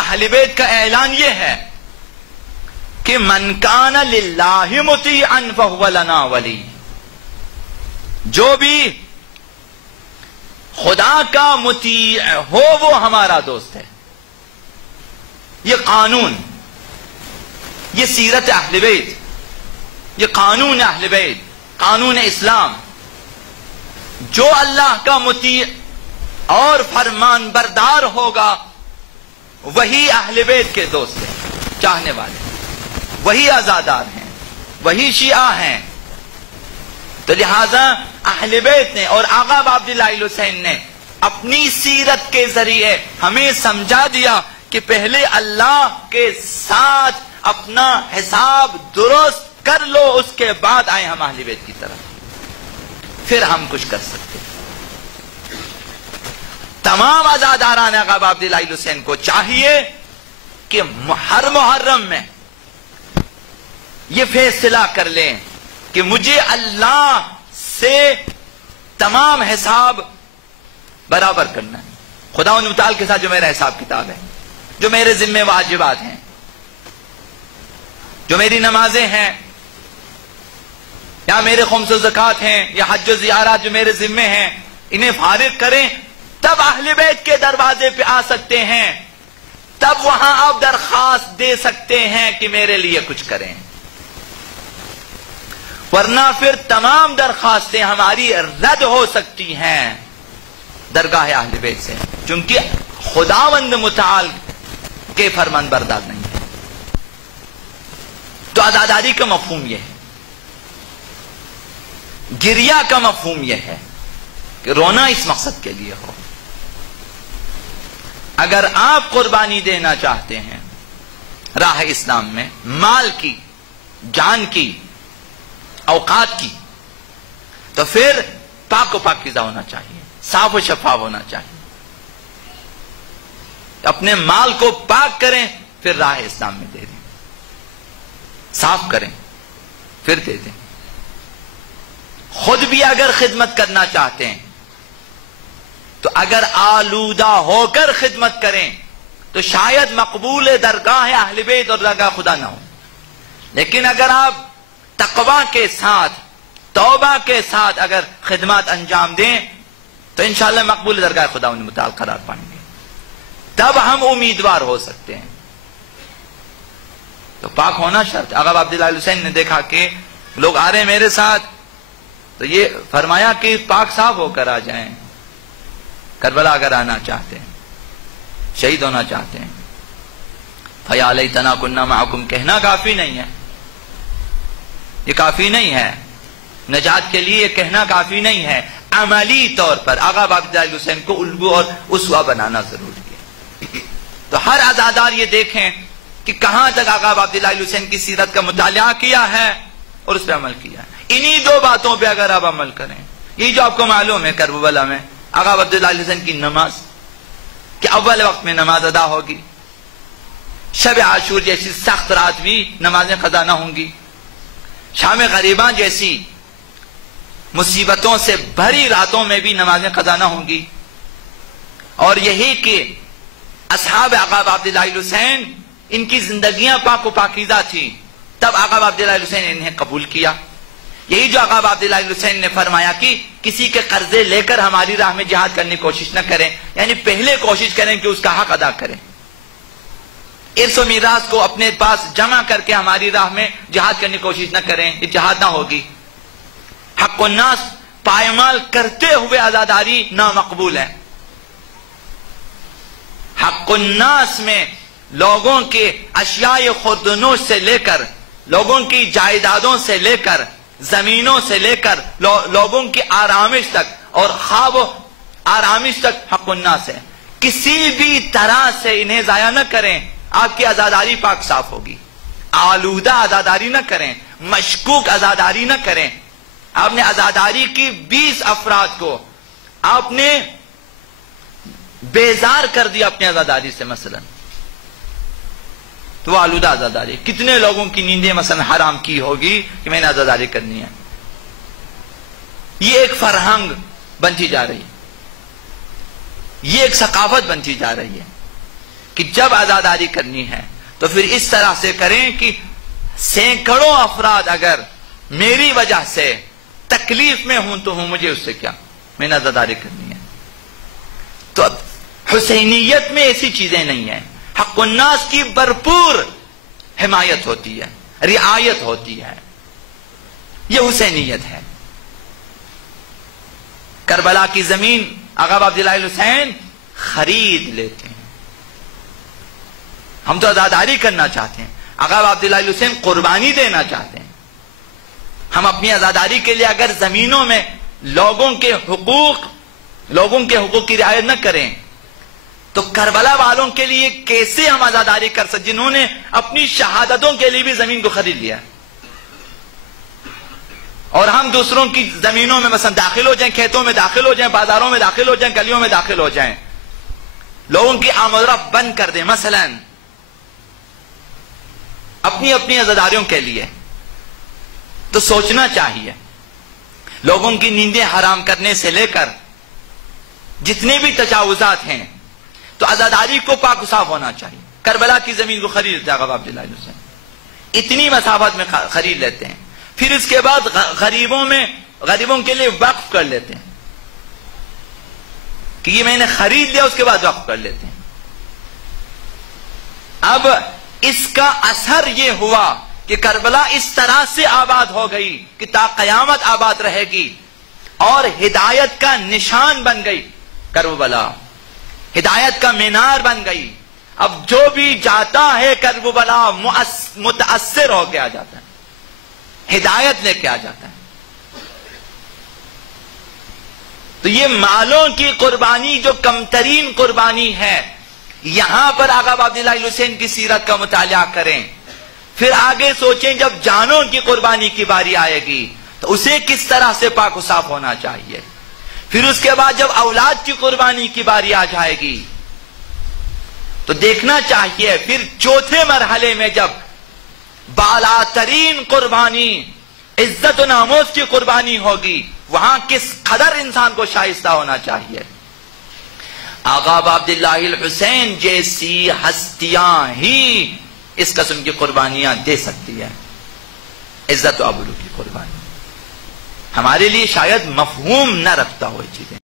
اہل بیت کا اعلان یہ ہے کہ من کان للہ مطیعا فہو لنا ولی، جو بھی خدا کا مطیع ہو وہ ہمارا دوست ہے۔ یہ قانون، یہ سیرت اہل بیت، یہ قانون اہل بیت، قانون اسلام۔ جو اللہ کا مطیع اور فرمان بردار ہوگا وہی اہل بیت کے دوست ہیں، چاہنے والے، وہی عزادار ہیں، وہی شیعہ ہیں۔ تو لہذا اہل بیت نے اور آقا عبداللہ حسین نے اپنی سیرت کے ذریعے ہمیں سمجھا دیا کہ پہلے اللہ کے ساتھ اپنا حساب درست کر لو، اس کے بعد آئے ہم اہل بیت کی طرف، پھر ہم کچھ کر سکتے۔ تمام عزاداران آقا عبداللہ حسین کو چاہیے کہ ہر محرم میں یہ فیصلہ کر لیں کہ مجھے اللہ سے تمام حساب برابر کرنا ہے، خدا و تعالی کے ساتھ جو میرا حساب کتاب ہے، جو میرے ذمہ واجبات ہیں، جو میری نمازیں ہیں، یا میرے خمس و زکوٰۃ ہیں، یا حج و زیارات جو میرے ذمے ہیں، انہیں فارغ کریں، تب اہل بیت کے دروازے پہ آ سکتے ہیں، تب وہاں آپ درخواست دے سکتے ہیں کہ میرے لیے کچھ کریں۔ ورنہ پھر تمام درخواستیں ہماری رد ہو سکتی ہیں درگاہ اہل بیت سے، چونکہ خداوند متعال کے فرمان بردار نہیں ہے۔ تو عزاداری کا مفہوم یہ ہے، گریہ کا مفہوم یہ ہے کہ رونا اس مقصد کے لیے ہو۔ اگر آپ قربانی دینا چاہتے ہیں راہ اسلام میں، مال کی، جان کی، اوقات کی، تو پھر پاک و پاکیزہ ہونا چاہیے، صاف و شفاف ہونا چاہیے۔ اپنے مال کو پاک کریں، پھر راہ اسلام میں دے دیں، صاف کریں، پھر دے دیں۔ خود بھی اگر خدمت کرنا چاہتے ہیں تو اگر آلودہ ہو کر خدمت کریں تو شاید مقبول درگاہ اہل بیت اور درگاہ خدا نہ ہو، لیکن اگر آپ تقوی کے ساتھ، توبہ کے ساتھ اگر خدمات انجام دیں تو انشاءاللہ مقبول درگاہ خدا ان متعال قرار پائیں گے، تب ہم امیدوار ہو سکتے ہیں۔ تو پاک ہونا شرط۔ آقا عبداللہ حسین نے دیکھا کہ لوگ آ رہے ہیں میرے ساتھ، تو یہ فرمایا کہ پاک صاف ہو کر آ جائیں، کربلا اگر آنا چاہتے ہیں، شہید ہونا چاہتے ہیں۔ فَيَا لَيْتَنَا كُنَّا مَعَكُمْ کہنا کافی نہیں ہے، یہ کافی نہیں ہے، نجات کے لیے یہ کہنا کافی نہیں ہے، عملی طور پر آقا عبداللہ حسین کو الگو اور اسوہ بنانا ضروری ہے۔ تو ہر عزادار یہ دیکھیں کہ کہاں تک آقا عبداللہ حسین کی سیرت کا مطالعہ کیا ہے اور اس پہ عمل کیا ہے۔ انہی دو باتوں پہ اگر آپ عمل کریں، یہ جو آپ کو معلوم ہے کربلا میں آقا عبداللہ حسین کی نماز کہ اول وقت میں نماز ادا ہوگی، شب عاشور جیسی سخت رات بھی نمازیں قضا نہ ہوں گی، شام غریباں جیسی مصیبتوں سے بھری راتوں میں بھی نمازیں قضا نہ ہوں گی، اور یہی کہ اصحاب آقا عبداللہ حسین ان کی زندگیاں پاک و پاکیزہ تھیں، تب آقا عبداللہ حسین نے انہیں قبول کیا۔ یہی جو آقا عبداللہ حسین نے فرمایا کہ کسی کے قرضے لے کر ہماری راہ میں جہاد کرنے کی کوشش نہ کریں، یعنی پہلے کوشش کریں کہ اس کا حق ادا کریں، ارث و میراث کو اپنے پاس جمع کر کے ہماری راہ میں جہاد کرنے کی کوشش نہ کریں، یہ جہاد نہ ہوگی۔ حق الناس پائمال کرتے ہوئے عزاداری نامقبول ہے۔ حق الناس میں لوگوں کے اشیاء خردنوش سے لے کر، لوگوں کی جائیدادوں سے لے کر، زمینوں سے لے کر لوگوں کی آرامش تک اور خواب و آرامش تک حق الناس ہے۔ کسی بھی طرح سے انہیں ضائع نہ کریں، آپ کی عزاداری پاک صاف ہوگی۔ آلودہ عزاداری نہ کریں، مشکوک عزاداری نہ کریں۔ آپ نے عزاداری کی 20 افراد کو آپ نے بیزار کر دیا اپنی عزاداری سے، مثلا تو وہ آلودہ عزاداری۔ کتنے لوگوں کی نیندیں مثلا حرام کی ہوگی کہ میں نے عزاداری کرنی ہے۔ یہ ایک فرہنگ بنتی جا رہی ہے، یہ ایک ثقافت بنتی جا رہی ہے کہ جب عزاداری کرنی ہے تو پھر اس طرح سے کریں کہ سینکڑوں افراد اگر میری وجہ سے تکلیف میں ہوں تو ہوں، مجھے اس سے کیا، میں نے عزاداری کرنی ہے۔ تو حسینیت میں ایسی چیزیں نہیں ہیں، حق الناس کی بھرپور حمایت ہوتی ہے، رعایت ہوتی ہے، یہ حسینیت ہے۔ کربلا کی زمین آقا عبداللہ الحسین خرید لیتے ہیں۔ ہم تو عزاداری کرنا چاہتے ہیں، آقا عبداللہ الحسین قربانی دینا چاہتے ہیں۔ ہم اپنی عزاداری کے لیے اگر زمینوں میں لوگوں کے حقوق کی رعایت نہ کریں تو کربلا والوں کے لیے کیسے ہم عزاداری کر سکتے، جنہوں نے اپنی شہادتوں کے لیے بھی زمین کو خرید لیا، اور ہم دوسروں کی زمینوں میں مثلا داخل ہو جائیں، کھیتوں میں داخل ہو جائیں، بازاروں میں داخل ہو جائیں، گلیوں میں داخل ہو جائیں، لوگوں کی آمد و رفت بند کر دیں مثلا اپنی عزاداریوں کے لیے، تو سوچنا چاہیے۔ لوگوں کی نیندیں حرام کرنے سے لے کر جتنے بھی تجاوزات ہیں، تو عزاداری کو پاک و صاف ہونا چاہیے۔ کربلا کی زمین کو خرید لیتے آقا عبداللہ الحسین، اتنی مسافت میں خرید لیتے ہیں، پھر اس کے بعد غریبوں کے لیے وقف کر لیتے ہیں کہ یہ میں نے خرید لیا، اس کے بعد وقف کر لیتے ہیں۔ اب اس کا اثر یہ ہوا کہ کربلا اس طرح سے آباد ہو گئی کہ تا قیامت آباد رہے گی، اور ہدایت کا نشان بن گئی کربلا، ہدایت کا مینار بن گئی۔ اب جو بھی جاتا ہے کربلا متاثر ہو کے آ جاتا ہے، ہدایت لے کے آ جاتا ہے۔ تو یہ مالوں کی قربانی جو کم ترین قربانی ہے، یہاں پر آقا عبداللہ الحسین کی سیرت کا مطالعہ کریں، پھر آگے سوچیں جب جانوں کی قربانی کی باری آئے گی تو اسے کس طرح سے پاک و صاف ہونا چاہیے، پھر اس کے بعد جب اولاد کی قربانی کی باری آ جائے گی تو دیکھنا چاہیے، پھر چوتھے مرحلے میں جب بالا ترین قربانی عزت و ناموس کی قربانی ہوگی، وہاں کس قدر انسان کو شائستہ ہونا چاہیے۔ آقا عبداللہ الحسین جیسی ہستیاں ہی اس قسم کی قربانیاں دے سکتی ہے، عزت و آبرو کی قربانی۔ ہمارے لیے شاید مفہوم نہ رکھتا ہوئی چیزیں۔